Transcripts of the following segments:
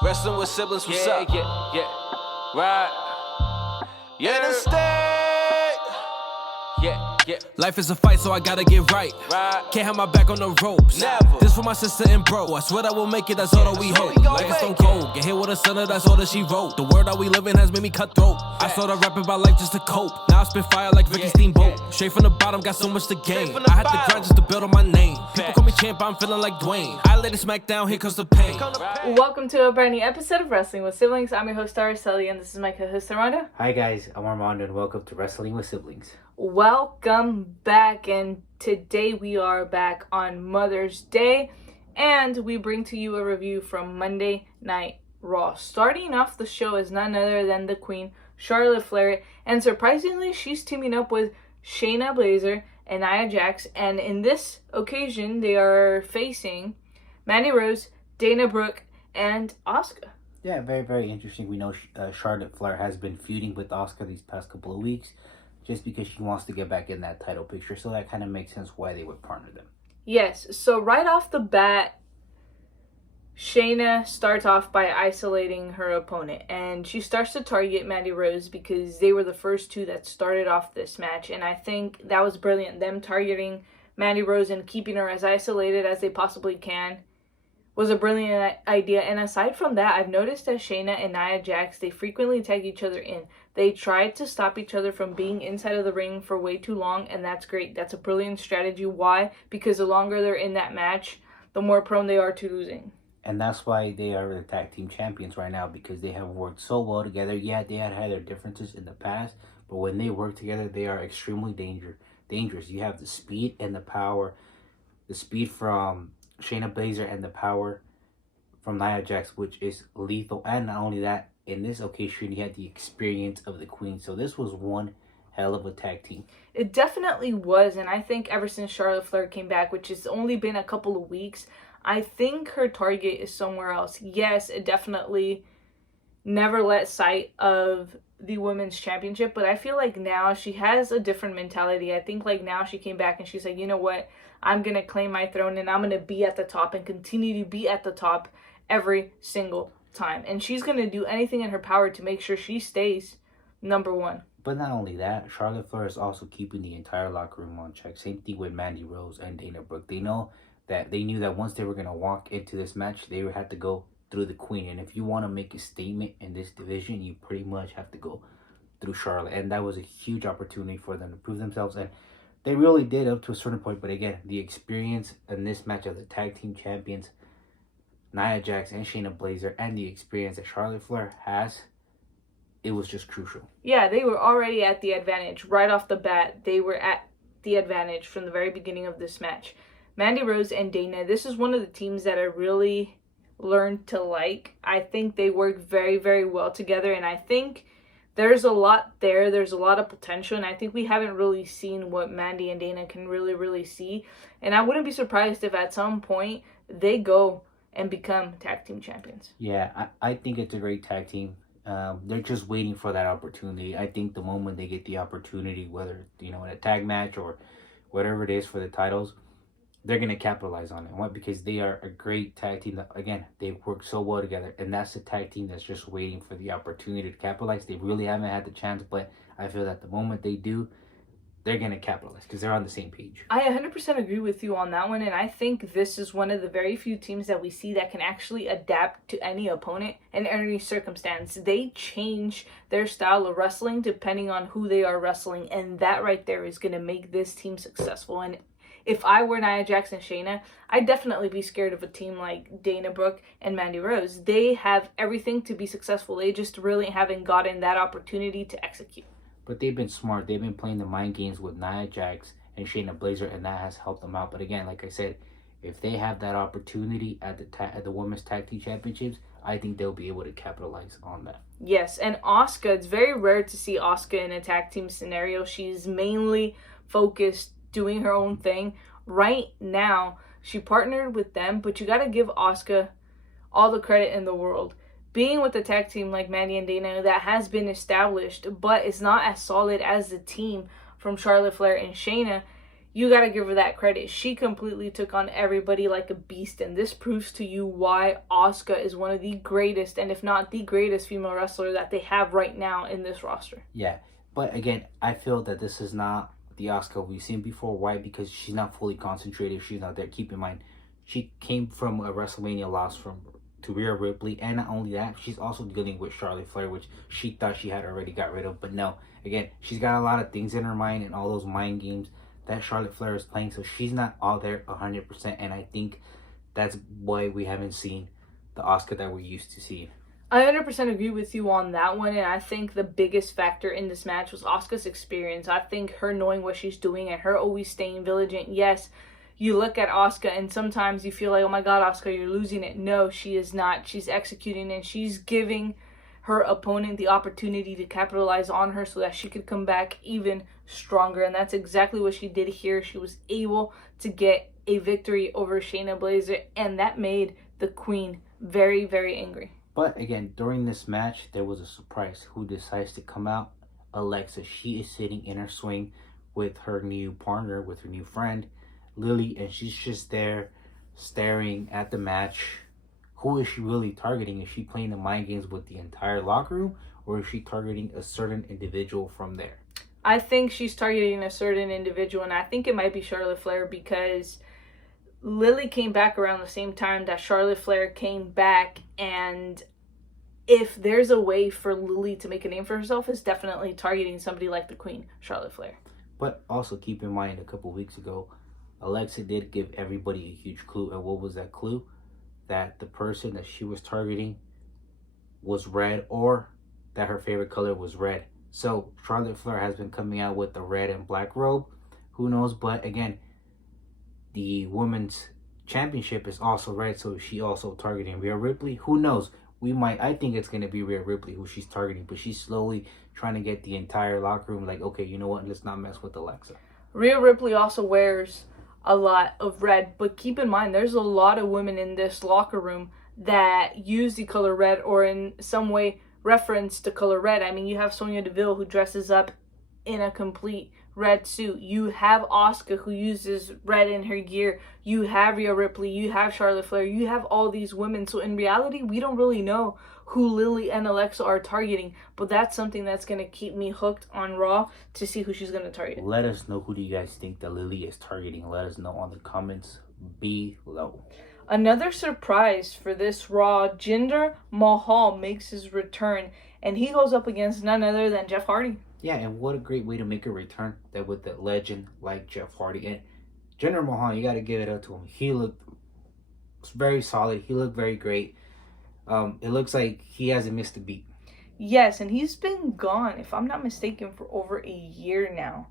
Wrestling with siblings, what's up? Yeah. Right. Yeah. In the state. Yeah. Life is a fight, so I gotta get right. Can't have my back on the ropes. Never. This for my sister and bro. I swear that we'll make it, that's all that we hope. Life is stone cold. Get hit with a sinner, that's all that she wrote. The world that we live in has made me cutthroat. I started rapping about life just to cope. Now I spit fire like Ricky Steamboat. Straight from the bottom, got so much to gain. I had to grind just to build on my name. People call me champ, I'm feeling like Dwayne. I laid it smack down, here comes the pain. Welcome to a brand new episode of Wrestling with Siblings. I'm your host, Araceli, and this is my co-host, Armando. Hi guys, I'm Armando and welcome to Wrestling with Siblings. Welcome back, and today we are back on Mother's Day, and we bring to you a review from Monday Night Raw. Starting off the show is none other than the Queen Charlotte Flair, and surprisingly, she's teaming up with Shayna Baszler and Nia Jax, and in this occasion, they are facing Mandy Rose, Dana Brooke, and Asuka. Yeah, very, very interesting. We know Charlotte Flair has been feuding with Asuka these past couple of weeks just because she wants to get back in that title picture, so that kind of makes sense why they would partner them. Yes, so right off the bat, Shayna starts off by isolating her opponent, and she starts to target Mandy Rose because they were the first two that started off this match, and I think that was brilliant. Them targeting Mandy Rose and keeping her as isolated as they possibly can was a brilliant idea. And aside from that, I've noticed that Shayna and Nia Jax, they frequently tag each other in. They try to stop each other from being inside of the ring for way too long, and that's great. That's a brilliant strategy. Why? Because the longer they're in that match, the more prone they are to losing. And that's why they are the tag team champions right now, because they have worked so well together. Yeah, they had their differences in the past, but when they work together, they are extremely dangerous. You have the speed and the power. The speed from Shayna Baszler and the power from Nia Jax, which is lethal. And not only that, in this occasion, you had the experience of the Queen. So this was one hell of a tag team. It definitely was, and I think ever since Charlotte Flair came back, which has only been a couple of weeks, I think her target is somewhere else. Yes, it definitely never let sight of the women's championship, but I feel like now she has a different mentality. I think like now she came back and she's like, you know what, I'm going to claim my throne and I'm going to be at the top and continue to be at the top every single time. And she's going to do anything in her power to make sure she stays number one. But not only that, Charlotte Flair is also keeping the entire locker room on check. Same thing with Mandy Rose and Dana Brooke. They knew that once they were going to walk into this match, they would have to go through the Queen. And if you want to make a statement in this division, you pretty much have to go through Charlotte. And that was a huge opportunity for them to prove themselves. And they really did up to a certain point. But again, the experience in this match of the tag team champions, Nia Jax and Shayna Baszler, and the experience that Charlotte Flair has, it was just crucial. Yeah, they were already at the advantage. Right off the bat, they were at the advantage from the very beginning of this match. Mandy Rose and Dana, this is one of the teams that I really learned to like. I think they work very, very well together, and I think there's a lot there. There's a lot of potential, and I think we haven't really seen what Mandy and Dana can really see. And I wouldn't be surprised if at some point they go and become tag team champions. Yeah, I think it's a great tag team. They're just waiting for that opportunity. I think the moment they get the opportunity, whether in a tag match or whatever it is for the titles, they're going to capitalize on it. Why? Because they are a great tag team. Again, they work so well together. And that's a tag team that's just waiting for the opportunity to capitalize. They really haven't had the chance, but I feel that the moment they do, they're going to capitalize because they're on the same page. I 100% agree with you on that one. And I think this is one of the very few teams that we see that can actually adapt to any opponent and any circumstance. They change their style of wrestling depending on who they are wrestling. And that right there is going to make this team successful. And if I were Nia Jax and Shayna, I'd definitely be scared of a team like Dana Brooke and Mandy Rose. They have everything to be successful. They just really haven't gotten that opportunity to execute. But they've been smart. They've been playing the mind games with Nia Jax and Shayna Baszler, and that has helped them out. But again, like I said, if they have that opportunity at the Women's Tag Team Championships, I think they'll be able to capitalize on that. Yes, and Asuka, it's very rare to see Asuka in a tag team scenario. She's mainly focused doing her own thing. Right now, she partnered with them, but you got to give Asuka all the credit in the world. Being with a tag team like Mandy and Dana that has been established, but it's not as solid as the team from Charlotte Flair and Shayna, you got to give her that credit. She completely took on everybody like a beast, and this proves to you why Asuka is one of the greatest, and if not the greatest female wrestler that they have right now in this roster. Yeah, but again, I feel that this is not the Asuka we've seen before. Why? Because she's not fully concentrated. She's not there. Keep in mind, she came from a WrestleMania loss to Real Ripley, and not only that, she's also dealing with Charlotte Flair, which she thought she had already got rid of. But no, again, she's got a lot of things in her mind and all those mind games that Charlotte Flair is playing, so she's not all there 100%, and I think that's why we haven't seen the Asuka that we're used to seeing. I 100% agree with you on that one, and I think the biggest factor in this match was Asuka's experience. I think her knowing what she's doing and her always staying vigilant. Yes, you look at Asuka and sometimes you feel like, oh my god, Asuka, you're losing it. No, she is not. She's executing, and she's giving her opponent the opportunity to capitalize on her so that she could come back even stronger, and that's exactly what she did here. She was able to get a victory over Shayna Baszler, and that made the Queen very, very angry. But again, during this match, there was a surprise. Who decides to come out? Alexa. She is sitting in her swing with her new partner, with her new friend, Lily, and she's just there staring at the match. Who is she really targeting? Is she playing the mind games with the entire locker room, or is she targeting a certain individual from there? I think she's targeting a certain individual, and I think it might be Charlotte Flair, because Lily came back around the same time that Charlotte Flair came back, and if there's a way for Lily to make a name for herself, it's definitely targeting somebody like the Queen, Charlotte Flair. But also keep in mind, a couple weeks ago, Alexa did give everybody a huge clue, and what was that clue? That the person that she was targeting was red, or that her favorite color was red. So Charlotte Flair has been coming out with the red and black robe. Who knows? But again, the women's championship is also red, so is she also targeting Rhea Ripley? Who knows? I think it's going to be Rhea Ripley who she's targeting, but she's slowly trying to get the entire locker room like, okay, you know what? Let's not mess with Alexa. Rhea Ripley also wears a lot of red, but keep in mind, there's a lot of women in this locker room that use the color red or in some way reference the color red. I mean, you have Sonya Deville who dresses up in a complete red suit. You have Asuka who uses red in her gear. You have Rhea Ripley. You have Charlotte Flair. You have all these women. So in reality, we don't really know who Lily and Alexa are targeting, but that's something that's going to keep me hooked on Raw to see who she's going to target. Let us know, who do you guys think that Lily is targeting? Let us know on the comments below. Another surprise for this Raw, Jinder Mahal makes his return, and he goes up against none other than Jeff Hardy. Yeah, and what a great way to make a return, that with the legend like Jeff Hardy. And Jinder Mahal, you got to give it up to him. He looked very solid. He looked very great. It looks like he hasn't missed a beat. Yes, and he's been gone, if I'm not mistaken, for over a year now.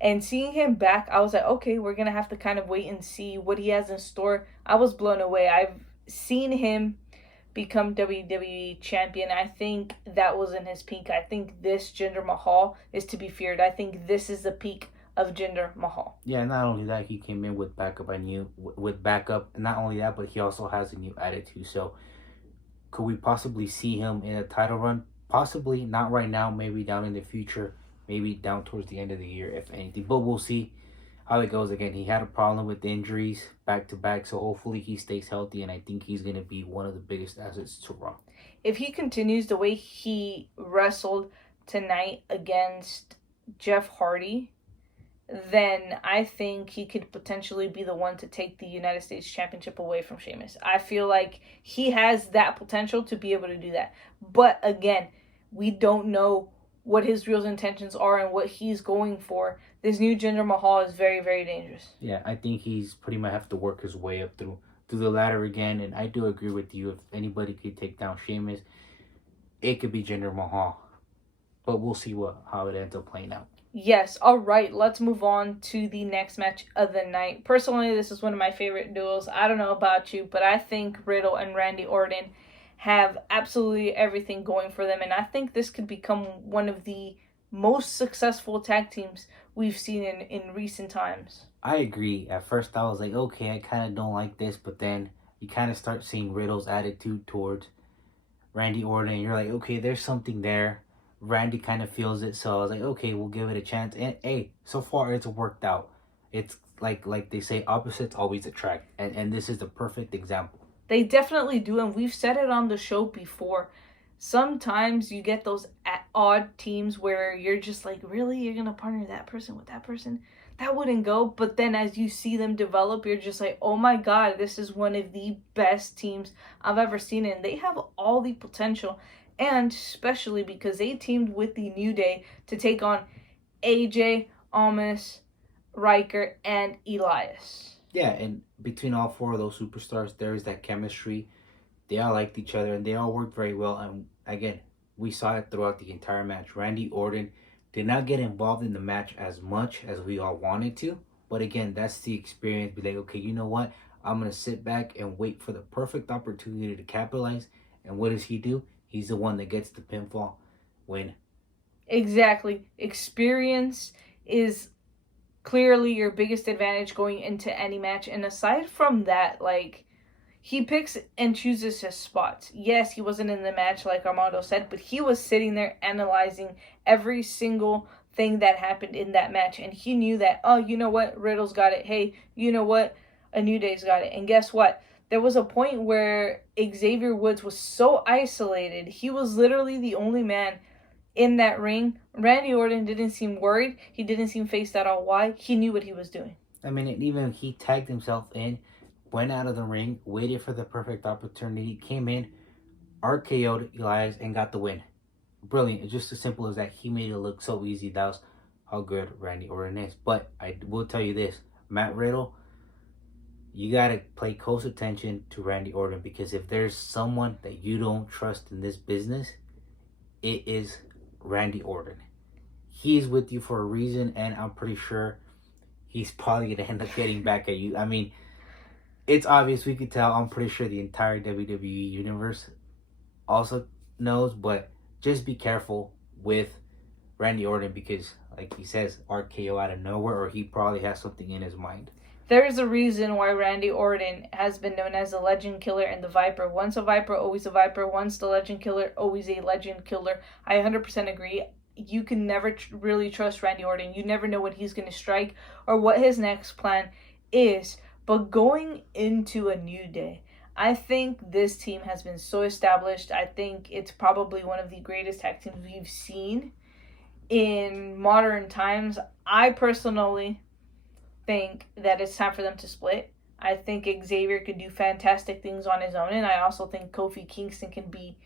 And seeing him back, I was like, okay, we're going to have to kind of wait and see what he has in store. I was blown away. I've seen him become WWE champion. I think that was in his peak. I think this Jinder Mahal is to be feared. I think this is the peak of Jinder Mahal. Yeah, not only that, he came in with backup. Not only that, but he also has a new attitude. So could we possibly see him in a title run? Possibly, not right now, maybe down in the future, maybe down towards the end of the year, if anything. But we'll see how it goes. Again, he had a problem with injuries back to back, so hopefully he stays healthy, and I think he's going to be one of the biggest assets to Raw. If he continues the way he wrestled tonight against Jeff Hardy, then I think he could potentially be the one to take the United States Championship away from Sheamus. I feel like he has that potential to be able to do that. But again, we don't know what his real intentions are and what he's going for. This new Jinder Mahal is very, very dangerous. Yeah, I think he's pretty much have to work his way up through the ladder again. And I do agree with you. If anybody could take down Sheamus, it could be Jinder Mahal. But we'll see how it ends up playing out. Yes, all right, let's move on to the next match of the night. Personally, this is one of my favorite duels. I don't know about you, but I think Riddle and Randy Orton have absolutely everything going for them, and I think this could become one of the most successful tag teams we've seen in recent times. I agree. At first, I was like, okay, I kind of don't like this, but then you kind of start seeing Riddle's attitude towards Randy Orton, and you're like, okay, there's something there. Randy kind of feels it, so I was like, okay, we'll give it a chance. And hey, so far it's worked out. It's like they say, opposites always attract, and this is the perfect example. They definitely do, and we've said it on the show before. Sometimes you get those odd teams where you're just like, really? You're going to partner that person with that person? That wouldn't go. But then as you see them develop, you're just like, oh my God, this is one of the best teams I've ever seen. And they have all the potential. And especially because they teamed with the New Day to take on AJ, Almas, Riker, and Elias. Yeah, and between all four of those superstars, there is that chemistry. They all liked each other, and they all worked very well. And again, we saw it throughout the entire match. Randy Orton did not get involved in the match as much as we all wanted to. But again, that's the experience. Be like, okay, you know what? I'm going to sit back and wait for the perfect opportunity to capitalize. And what does he do? He's the one that gets the pinfall win. Exactly. Experience is clearly your biggest advantage going into any match. And aside from that, like, he picks and chooses his spots. Yes, he wasn't in the match like Armando said, but he was sitting there analyzing every single thing that happened in that match. And he knew that, oh, you know what? Riddle's got it. Hey, you know what? A New Day's got it. And guess what? There was a point where Xavier Woods was so isolated. He was literally the only man in that ring. Randy Orton didn't seem worried. He didn't seem phased at all. Why? He knew what he was doing. I mean, and even he tagged himself in, went out of the ring, waited for the perfect opportunity, came in, RKO'd Elias, and got the win. Brilliant. It's just as simple as that. He made it look so easy. That was how good Randy Orton is. But I will tell you this, Matt Riddle, you got to pay close attention to Randy Orton, because if there's someone that you don't trust in this business, it is Randy Orton. He's with you for a reason, and I'm pretty sure he's probably going to end up getting back at you. I mean, it's obvious, we could tell. I'm pretty sure the entire WWE universe also knows, but just be careful with Randy Orton, because, like he says, RKO out of nowhere, or he probably has something in his mind. There is a reason why Randy Orton has been known as the Legend Killer and the Viper. Once a Viper, always a Viper. Once the Legend Killer, always a Legend Killer. I 100% agree. You can never really trust Randy Orton. You never know when he's going to strike or what his next plan is. But going into a New Day, I think this team has been so established. I think it's probably one of the greatest tag teams we've seen in modern times. I personally think that it's time for them to split. I think Xavier could do fantastic things on his own, and I also think Kofi Kingston can be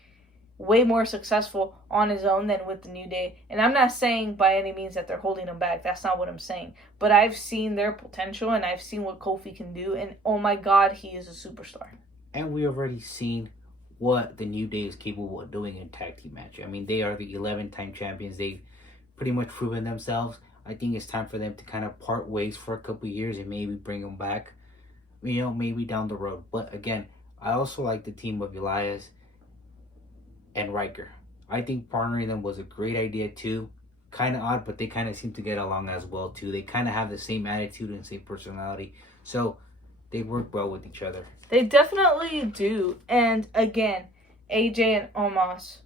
way more successful on his own than with the New Day. And I'm not saying by any means that they're holding him back. That's not what I'm saying. But I've seen their potential, and I've seen what Kofi can do, and oh my God, he is a superstar. And we already seen what the New Day is capable of doing in tag team match. I mean, they are the 11-time champions. They've pretty much proven themselves. I think it's time for them to kind of part ways for a couple of years and maybe bring them back, you know, maybe down the road. But again, I also like the team of Elias and Riker. I think partnering them was a great idea too. Kind of odd, but they kind of seem to get along as well too. They kind of have the same attitude and same personality. So they work well with each other. They definitely do. And again, AJ and Omos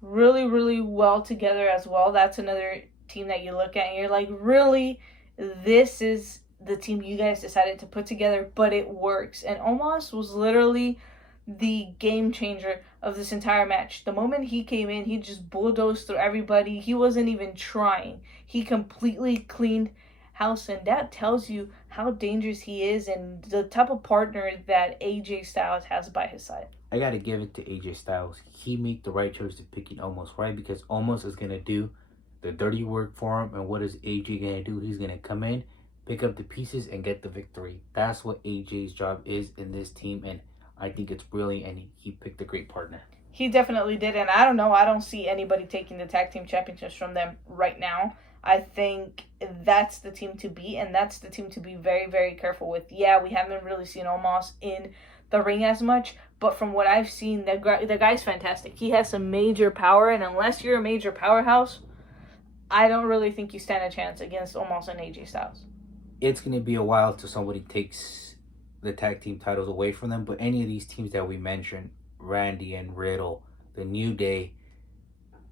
really, really well together as well. That's another team that you look at and you're like, really, this is the team you guys decided to put together, but it works. And Omos was literally the game changer of this entire match. The moment he came in, he just bulldozed through everybody. He wasn't even trying. He completely cleaned house, and that tells you how dangerous he is and the type of partner that AJ Styles has by his side. I gotta give it to AJ Styles. He made the right choice to picking Omos, right? Because Omos is gonna do the dirty work for him, and what is AJ gonna do? He's gonna come in, pick up the pieces, and get the victory. That's what AJ's job is in this team, and I think it's brilliant, and he picked a great partner. He definitely did, and I don't know. I don't see anybody taking the tag team championships from them right now. I think that's the team to beat, and that's the team to be very, very careful with. Yeah, we haven't really seen Omos in the ring as much, but from what I've seen, the guy's fantastic. He has some major power, and unless you're a major powerhouse, I don't really think you stand a chance against Omos and AJ Styles. It's going to be a while till somebody takes the tag team titles away from them, but any of these teams that we mentioned, Randy and Riddle, the New Day,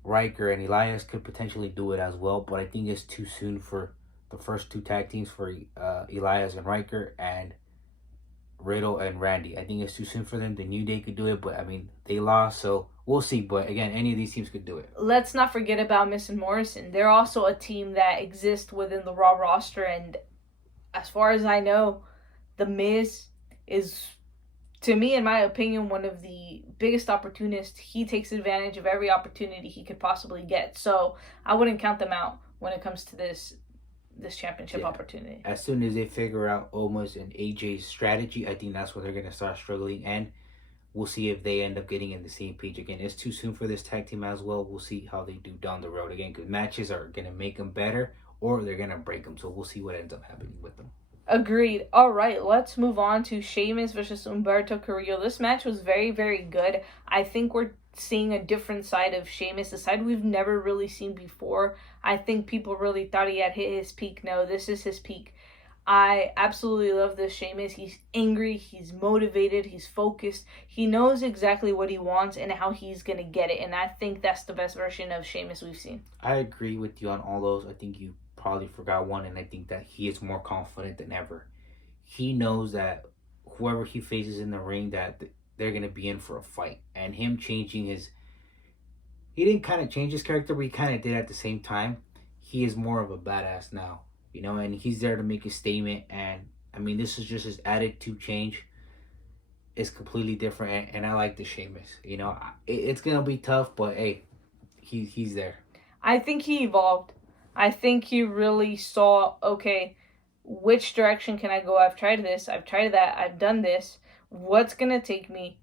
Riker and Elias could potentially do it as well, but I think it's too soon for the first 2 tag teams for Elias and Riker and Riddle and Randy. I think it's too soon for them. The New Day could do it, but I mean, they lost, so we'll see. But again, any of these teams could do it. Let's not forget about Miz and Morrison. They're also a team that exists within the Raw roster, and as far as I know, The Miz is, to me, in my opinion, one of the biggest opportunists. He takes advantage of every opportunity he could possibly get. So I wouldn't count them out when it comes to this championship opportunity. As soon as they figure out Omos and AJ's strategy, I think that's when they're going to start struggling. And we'll see if they end up getting in the same page again. It's too soon for this tag team as well. We'll see how they do down the road again, because matches are going to make them better or they're going to break them. So we'll see what ends up happening with them. Agreed. All right, let's move on to Sheamus versus Humberto Carillo. This match was very, very good. I think we're seeing a different side of Sheamus, a side we've never really seen before. I think people really thought he had hit his peak. No, this is his peak. I absolutely love this Sheamus. He's angry, he's motivated, he's focused. He knows exactly what he wants and how he's going to get it. And I think that's the best version of Sheamus we've seen. I agree with you on all those. I think you probably forgot one, and I think that he is more confident than ever. He knows that whoever he faces in the ring, that they're going to be in for a fight. And him changing he didn't kind of change his character, but he kind of did at the same time. He is more of a badass now, and he's there to make a statement. And I mean, this is just his attitude change. It's completely different, and I like the Sheamus. It's going to be tough, but hey, he's there. I think he evolved. I think he really saw, okay, which direction can I go? I've tried this, I've tried that, I've done this. What's going to take me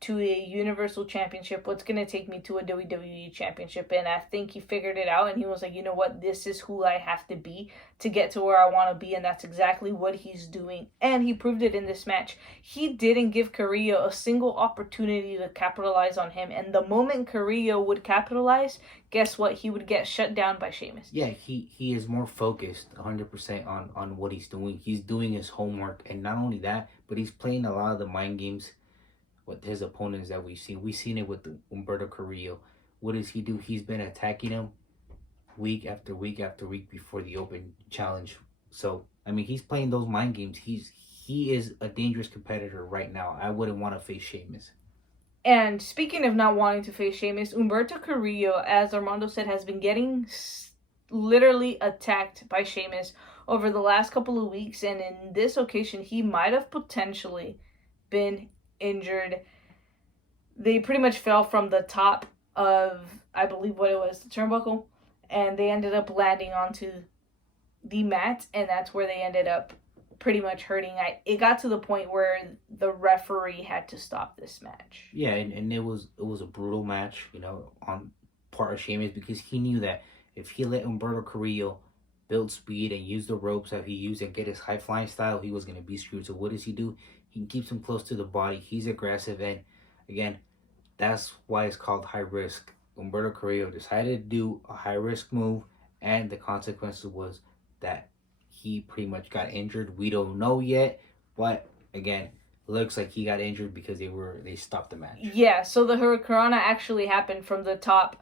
to a Universal Championship? What's going to take me to a WWE Championship? And I think he figured it out, and he was like, you know what? This is who I have to be to get to where I want to be, and that's exactly what he's doing. And he proved it in this match. He didn't give Carrillo a single opportunity to capitalize on him, and the moment Carrillo would capitalize, guess what? He would get shut down by Sheamus. Yeah, he is more focused 100% on what he's doing. He's doing his homework, and not only that, but he's playing a lot of the mind games with his opponents that we've seen. We've seen it with Humberto Carillo. What does he do? He's been attacking him week after week after week before the open challenge. So, I mean, he's playing those mind games. He is a dangerous competitor right now. I wouldn't want to face Sheamus. And speaking of not wanting to face Sheamus, Humberto Carillo, as Armando said, has been getting literally attacked by Sheamus over the last couple of weeks. And in this occasion, he might have potentially been injured. They pretty much fell from the top of, I believe what it was, the turnbuckle, and they ended up landing onto the mat, and that's where they ended up pretty much hurting. It got to the point where the referee had to stop this match. Yeah, and it was a brutal match, on part of Sheamus, because he knew that if he let Humberto Carillo build speed and use the ropes that he used and get his high flying style, he was going to be screwed. So what does he do? He keeps him close to the body. He's aggressive, and again, that's why it's called high risk. Humberto Carillo decided to do a high risk move, and the consequences was that he pretty much got injured. We don't know yet, but again, looks like he got injured because they stopped the match. Yeah, so the Hurricanrana actually happened from the top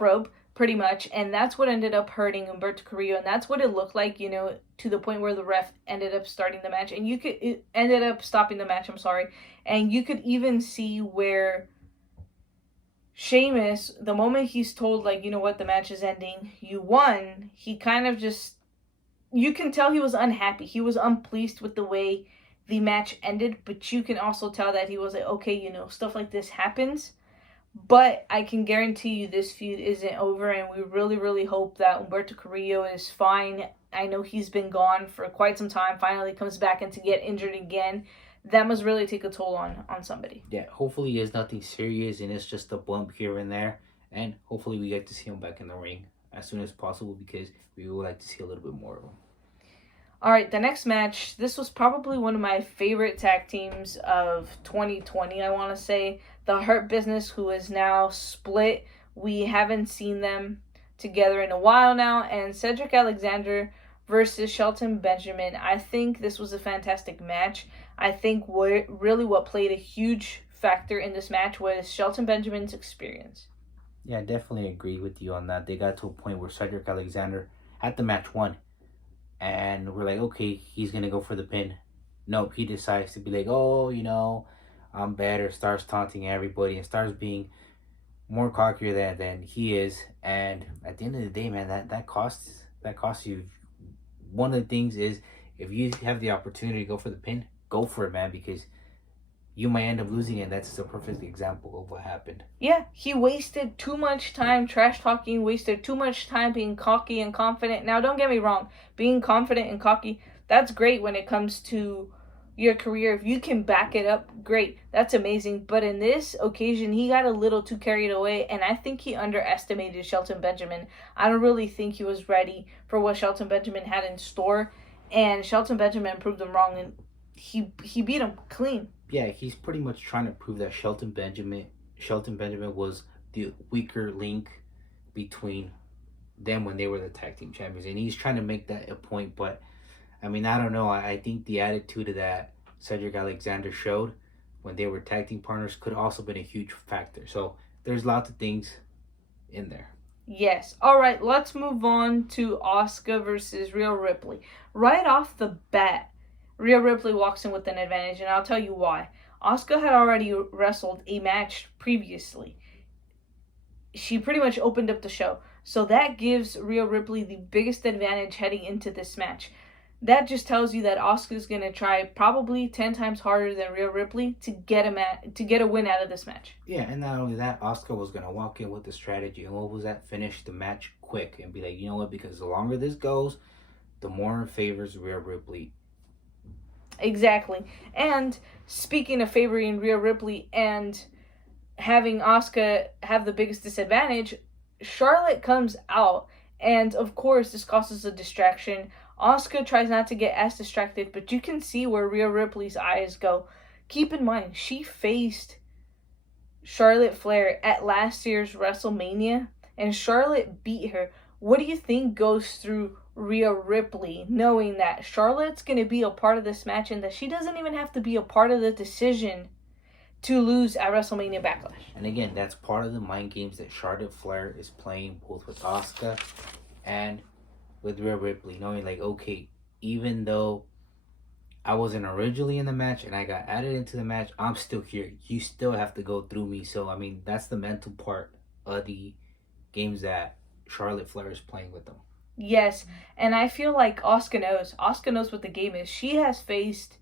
rope, pretty much, and that's what ended up hurting Humberto Carillo, and that's what it looked like, to the point where the ref ended up starting the match, and it ended up stopping the match, and you could even see where Sheamus, the moment he's told, like, you know what, the match is ending, you won, he kind of just, you can tell he was unhappy, he was unpleased with the way the match ended, but you can also tell that he was like, okay, stuff like this happens. But I can guarantee you this feud isn't over, and we really, really hope that Humberto Carillo is fine. I know he's been gone for quite some time, finally comes back, and to get injured again, that must really take a toll on somebody. Yeah, hopefully it's nothing serious and it's just a bump here and there, and hopefully we get to see him back in the ring as soon as possible, because we would like to see a little bit more of him. Alright, the next match, this was probably one of my favorite tag teams of 2020, I want to say. The Hurt Business, who is now split. We haven't seen them together in a while now. And Cedric Alexander versus Shelton Benjamin. I think this was a fantastic match. I think what played a huge factor in this match was Shelton Benjamin's experience. Yeah, I definitely agree with you on that. They got to a point where Cedric Alexander had the match won. And we're like, okay, he's going to go for the pin. Nope, he decides to be like, oh, you know, I'm better. Starts taunting everybody and starts being more cockier than he is. And at the end of the day, man, that costs you. One of the things is, if you have the opportunity to go for the pin, go for it, man, because you might end up losing it. That's a perfect example of what happened. Yeah, he wasted too much time trash talking, wasted too much time being cocky and confident. Now, don't get me wrong, being confident and cocky, that's great when it comes to your career. If you can back it up, great. That's amazing. But in this occasion, he got a little too carried away, and I think he underestimated Shelton Benjamin. I don't really think he was ready for what Shelton Benjamin had in store, and Shelton Benjamin proved him wrong, and he beat him clean. Yeah, he's pretty much trying to prove that Shelton Benjamin was the weaker link between them when they were the tag team champions, and he's trying to make that a point. But I mean, I don't know. I think the attitude that Cedric Alexander showed when they were tag team partners could also been a huge factor. So there's lots of things in there. Yes. All right, let's move on to Asuka versus Real Ripley. Right off the bat, Rhea Ripley walks in with an advantage, and I'll tell you why. Asuka had already wrestled a match previously. She pretty much opened up the show. So that gives Rhea Ripley the biggest advantage heading into this match. That just tells you that Asuka's going to try probably 10 times harder than Rhea Ripley to get a win out of this match. Yeah, and not only that, Asuka was going to walk in with the strategy. And what was that? Finish the match quick and be like, you know what? Because the longer this goes, the more it favors Rhea Ripley. Exactly. And speaking of favoring Rhea Ripley and having Asuka have the biggest disadvantage, Charlotte comes out, and of course this causes a distraction. Asuka tries not to get as distracted, but you can see where Rhea Ripley's eyes go. Keep in mind, she faced Charlotte Flair at last year's WrestleMania, and Charlotte beat her. What do you think goes through Rhea Ripley, knowing that Charlotte's going to be a part of this match and that she doesn't even have to be a part of the decision to lose at WrestleMania Backlash? And again, that's part of the mind games that Charlotte Flair is playing, both with Asuka and with Rhea Ripley, knowing like, okay, even though I wasn't originally in the match and I got added into the match, I'm still here. You still have to go through me. So, I mean, that's the mental part of the games that Charlotte Flair is playing with them. Yes, and I feel like Asuka knows. Asuka knows what the game is. She has faced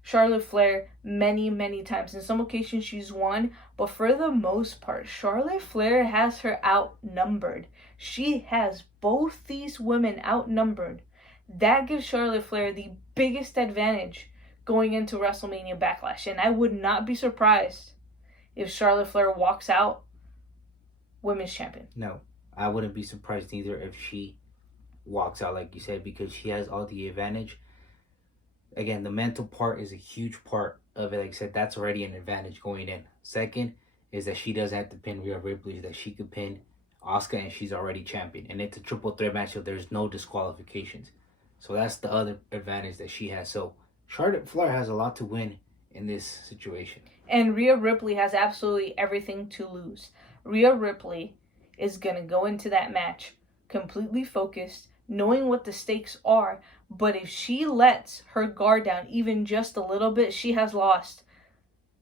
Charlotte Flair many, many times. In some occasions, she's won, but for the most part, Charlotte Flair has her outnumbered. She has both these women outnumbered. That gives Charlotte Flair the biggest advantage going into WrestleMania Backlash, and I would not be surprised if Charlotte Flair walks out women's champion. No, I wouldn't be surprised either if she walks out, like you said, because she has all the advantage. Again, the mental part is a huge part of it. Like I said, that's already an advantage going in. Second is that she doesn't have to pin Rhea Ripley, that she could pin Asuka and she's already champion. And it's a triple threat match, so there's no disqualifications. So that's the other advantage that she has. So Charlotte Flair has a lot to win in this situation. And Rhea Ripley has absolutely everything to lose. Rhea Ripley is going to go into that match completely focused, knowing what the stakes are. But if she lets her guard down even just a little bit, she has lost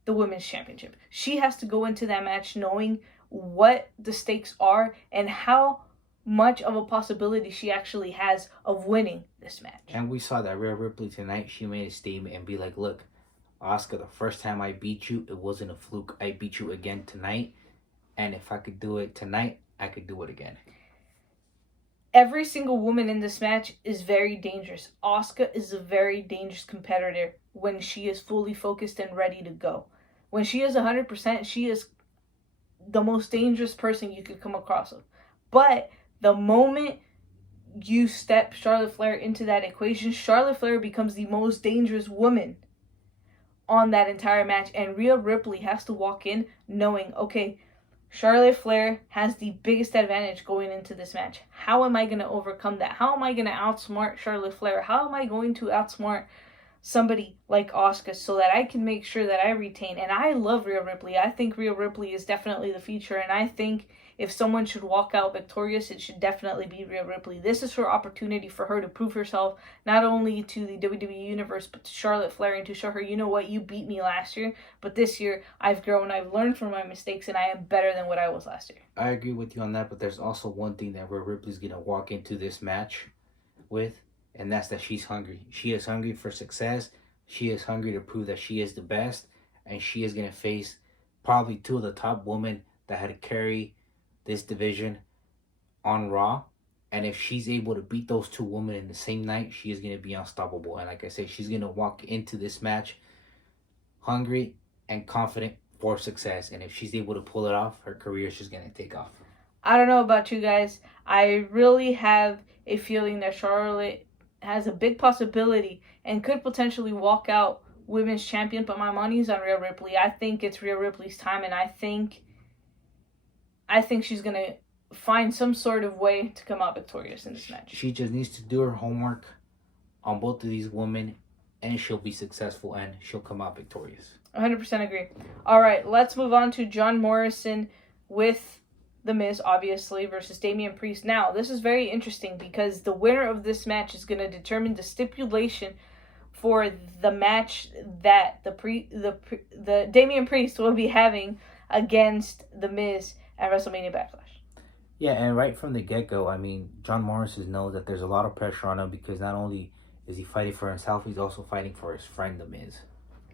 the women's championship. She has to go into that match knowing what the stakes are and how much of a possibility she actually has of winning this match. And we saw that Rhea Ripley tonight, she made a statement and be like, look, Asuka, the first time I beat you, it wasn't a fluke. I beat you again tonight. And if I could do it tonight, I could do it again. Every single woman in this match is very dangerous. Asuka is a very dangerous competitor when she is fully focused and ready to go. When she is 100%, she is the most dangerous person you could come across. But the moment you step Charlotte Flair into that equation, Charlotte Flair becomes the most dangerous woman on that entire match. And Rhea Ripley has to walk in knowing, okay, Charlotte Flair has the biggest advantage going into this match. How am I going to overcome that? How am I going to outsmart Charlotte Flair? How am I going to outsmart somebody like Asuka so that I can make sure that I retain. And I love Real Ripley. I think Real Ripley is definitely the future, and I think if someone should walk out victorious, it should definitely be Rhea Ripley. This is her opportunity for her to prove herself, not only to the WWE Universe, but to Charlotte Flair, and to show her, you know what, you beat me last year, but this year I've grown, I've learned from my mistakes, and I am better than what I was last year. I agree with you on that, but there's also one thing that Rhea Ripley's going to walk into this match with, and that's that she's hungry. She is hungry for success. She is hungry to prove that she is the best, and she is going to face probably two of the top women that had to carry this division on Raw. And if she's able to beat those two women in the same night, she is going to be unstoppable. And like I said, she's going to walk into this match hungry and confident for success. And if she's able to pull it off, her career is just going to take off. I don't know about you guys. I really have a feeling that Charlotte has a big possibility and could potentially walk out women's champion, but my money's on Rhea Ripley. I think it's Rhea Ripley's time, and I think she's going to find some sort of way to come out victorious in this match. She just needs to do her homework on both of these women, and she'll be successful, and she'll come out victorious. 100% agree. All right, let's move on to John Morrison with The Miz, obviously, versus Damian Priest. Now, this is very interesting because the winner of this match is going to determine the stipulation for the match that the Damian Priest will be having against The Miz at WrestleMania Backlash. Yeah, and right from the get-go, I mean, John Morrison knows that there's a lot of pressure on him because not only is he fighting for himself, he's also fighting for his friend, The Miz.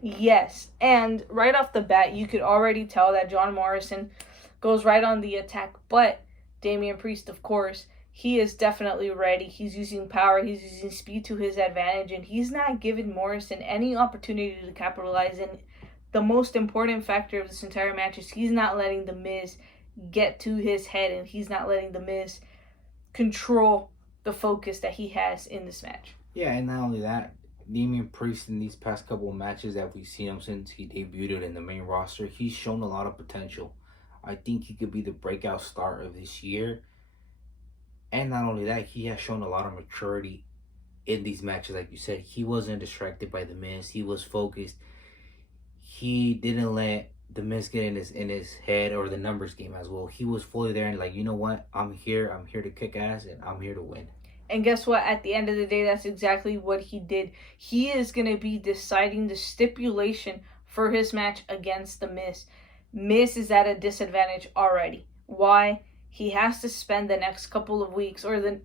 Yes, and right off the bat, you could already tell that John Morrison goes right on the attack, but Damian Priest, of course, he is definitely ready. He's using power, he's using speed to his advantage, and he's not giving Morrison any opportunity to capitalize. And the most important factor of this entire match is he's not letting The Miz get to his head, and he's not letting The Miz control the focus that he has in this match. Yeah, and not only that, Damian Priest in these past couple of matches that we've seen him since he debuted in the main roster, he's shown a lot of potential. I think he could be the breakout star of this year. And not only that, he has shown a lot of maturity in these matches. Like you said, he wasn't distracted by The Miz. He was focused. He didn't let The Miz get in his head or the numbers game as well. He was fully there and like, you know what? I'm here to kick ass and I'm here to win. And guess what? At the end of the day, that's exactly what he did. He is going to be deciding the stipulation for his match against The Miz. Miz is at a disadvantage already. Why? He has to spend the next couple of weeks or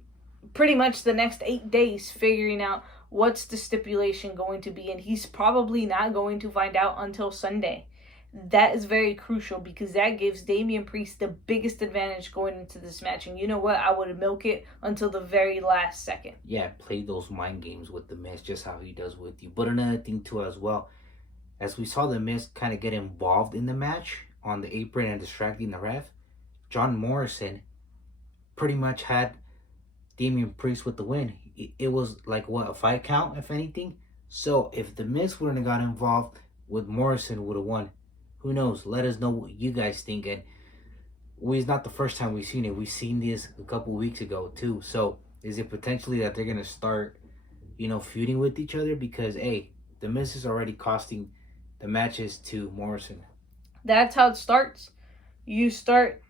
pretty much the next 8 days figuring out what's the stipulation going to be. And he's probably not going to find out until Sunday. That is very crucial because that gives Damian Priest the biggest advantage going into this match. And you know what? I would milk it until the very last second. Yeah, play those mind games with The Miz, just how he does with you. But another thing too as well, as we saw The Miz kind of get involved in the match on the apron and distracting the ref, John Morrison pretty much had Damian Priest with the win. It was like, what, a 5 count, if anything? So if The Miz wouldn't have got involved with Morrison, would have won. Who knows? Let us know what you guys think. And it's not the first time we've seen it. We've seen this a couple weeks ago too. So is it potentially that they're going to start, feuding with each other? Because, hey, The Miz is already costing the matches to Morrison. That's how it starts. You start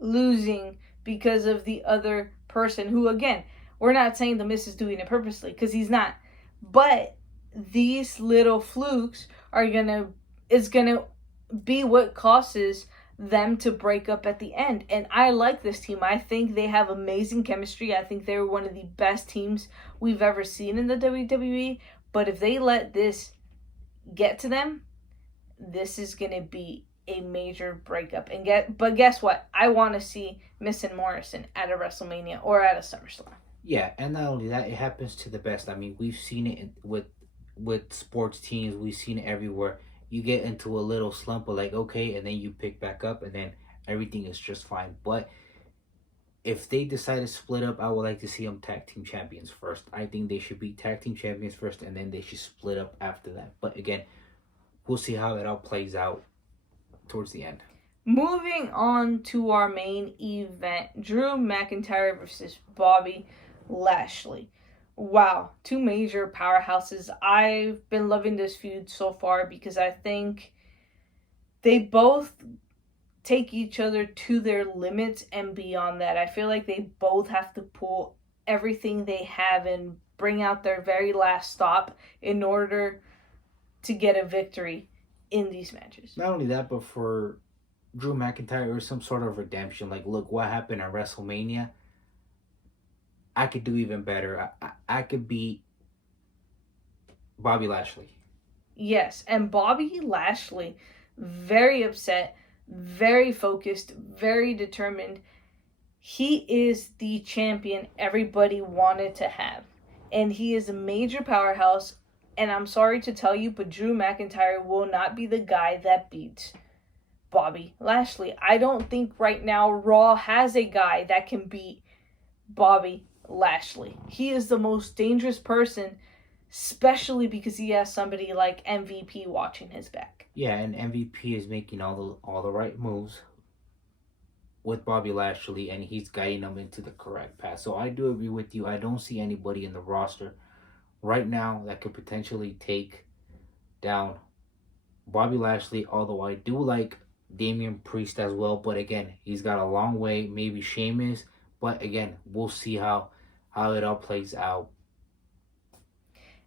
losing because of the other person who, again, we're not saying The Miz is doing it purposely because he's not. But these little flukes is going to be what causes them to break up at the end. And I like this team. I think they have amazing chemistry. I think they're one of the best teams we've ever seen in the WWE. But if they let this get to them, this is going to be a major breakup. But guess what? I want to see Miz and Morrison at a WrestleMania or at a SummerSlam. Yeah, and not only that, it happens to the best. I mean, we've seen it with sports teams. We've seen it everywhere. You get into a little slump of like, okay, and then you pick back up and then everything is just fine. But if they decide to split up, I would like to see them tag team champions first. I think they should be tag team champions first and then they should split up after that. But again, we'll see how it all plays out towards the end. Moving on to our main event, Drew McIntyre versus Bobby Lashley. Wow, two major powerhouses. I've been loving this feud so far because I think they both take each other to their limits and beyond that. I feel like they both have to pull everything they have and bring out their very last stop in order to get a victory in these matches. Not only that, but for Drew McIntyre, or some sort of redemption. Like, look what happened at WrestleMania. I could do even better. I could beat Bobby Lashley. Yes, and Bobby Lashley, very upset, very focused, very determined. He is the champion everybody wanted to have. And he is a major powerhouse. And I'm sorry to tell you, but Drew McIntyre will not be the guy that beats Bobby Lashley. I don't think right now Raw has a guy that can beat Bobby Lashley. He is the most dangerous person, especially because he has somebody like MVP watching his back. Yeah, and MVP is making all the right moves with Bobby Lashley, and he's guiding them into the correct path. So I do agree with you. I don't see anybody in the roster right now that could potentially take down Bobby Lashley, although I do like Damian Priest as well. But again, he's got a long way. Maybe Sheamus. But again, we'll see how it all plays out.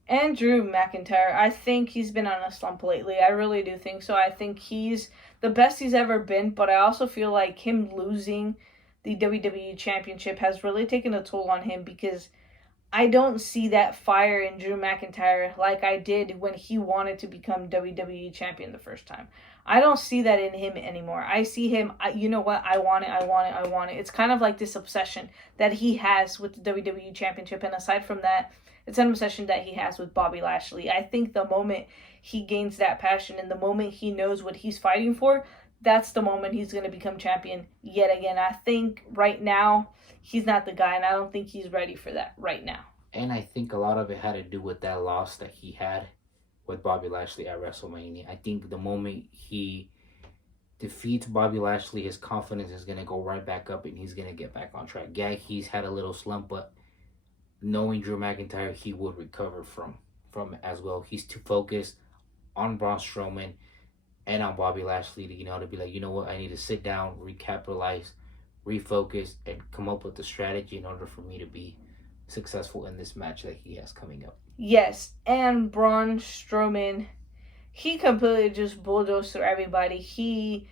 And Drew McIntyre, I think he's been on a slump lately. I really do think so. I think he's the best he's ever been, but I also feel like him losing the WWE Championship has really taken a toll on him because I don't see that fire in Drew McIntyre like I did when he wanted to become WWE Champion the first time. I don't see that in him anymore. I see him, you know what, I want it. It's kind of like this obsession that he has with the WWE Championship, and aside from that, it's an obsession that he has with Bobby Lashley. I think the moment he gains that passion and the moment he knows what he's fighting for, that's the moment he's going to become champion yet again. I think right now, he's not the guy, and I don't think he's ready for that right now. And I think a lot of it had to do with that loss that he had with Bobby Lashley at WrestleMania. I think the moment he defeats Bobby Lashley, his confidence is going to go right back up and he's going to get back on track. Yeah, he's had a little slump, but knowing Drew McIntyre, he would recover from it as well. He's too focused on Braun Strowman and on Bobby Lashley to, to be like, you know what, I need to sit down, recapitalize, refocus, and come up with a strategy in order for me to be successful in this match that he has coming up. Yes, and Braun Strowman, he completely just bulldozed through everybody. He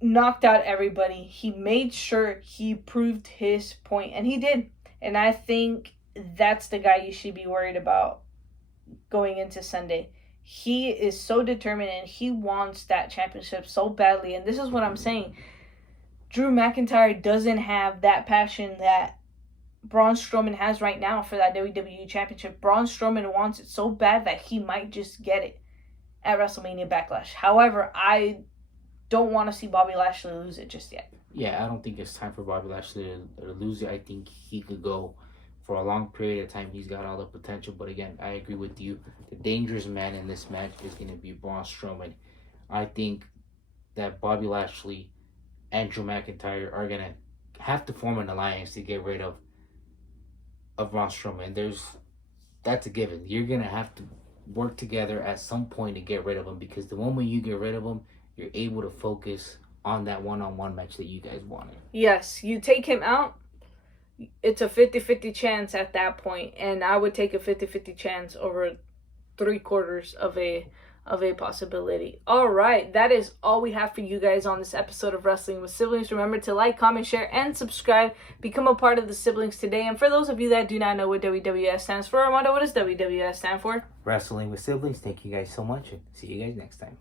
knocked out everybody. He made sure he proved his point, and he did. And I think that's the guy you should be worried about going into Sunday. He is so determined, and he wants that championship so badly. And this is what I'm saying. Drew McIntyre doesn't have that passion that Braun Strowman has right now for that WWE Championship. Braun Strowman wants it so bad that he might just get it at WrestleMania Backlash. However, I don't want to see Bobby Lashley lose it just yet. Yeah, I don't think it's time for Bobby Lashley to lose it. I think he could go for a long period of time. He's got all the potential. But again, I agree with you. The dangerous man in this match is going to be Braun Strowman. I think that Bobby Lashley and Drew McIntyre are going to have to form an alliance to get rid of Braun Strowman. That's a given. You're going to have to work together at some point to get rid of him, because the moment you get rid of him, you're able to focus on that one-on-one match that you guys wanted. Yes, you take him out, it's a 50-50 chance at that point, and I would take a 50-50 chance over 3/4 of a possibility. All right, that is all we have for you guys on this episode of Wrestling with Siblings. Remember to like, comment, share, and subscribe. Become a part of the Siblings today. And for those of you that do not know what WWS stands for, Armando, what does WWS stand for? Wrestling with Siblings. Thank you guys so much, and see you guys next time.